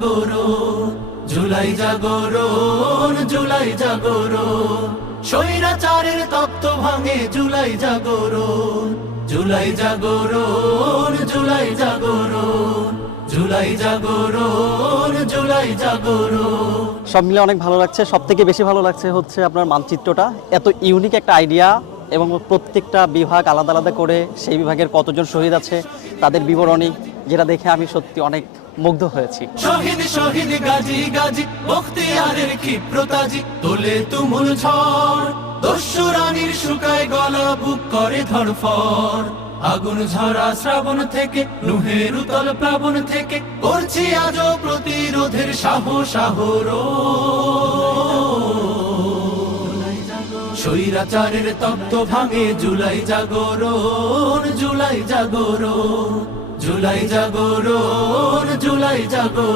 জাগরণ, জুলাই জাগরণ, জুলাই জাগরণ, স্বৈরাচারের তপ্ত ভাঙে জুলাই জাগরণ, জুলাই জাগরণ, জুলাই জাগরণ, জুলাই জাগরণ, জুলাই জাগরণ। সব মিলে অনেক ভালো লাগছে। সব থেকে বেশি ভালো লাগছে হচ্ছে আপনার মানচিত্রটা, এত ইউনিক একটা আইডিয়া এবং প্রত্যেকটা বিভাগ আলাদা আলাদা করে সেই বিভাগের কতজন শহীদ আছে তাদের বিবরণী, যেটা দেখে আমি সত্যি অনেক মুগ্ধ হয়েছি। শহীদ শহীদ গাজী গাজী বখতিয়ারের ক্ষিপ্রতাজি তোলে তুমুল ঝড়, দস্যু রানীর শুকায় গলা বুক করে ধরফর। আগুন ঝরা শ্রাবণ থেকে নুহের উতল প্লাবন থেকে করছি আজও প্রতিরোধের সাহস স্বৈরাচারের তপ্ত ভাঙে জুলাই জাগরণ, জুলাই জাগরণ, জুলাই জাগরণ, জুলাই জাগরণ।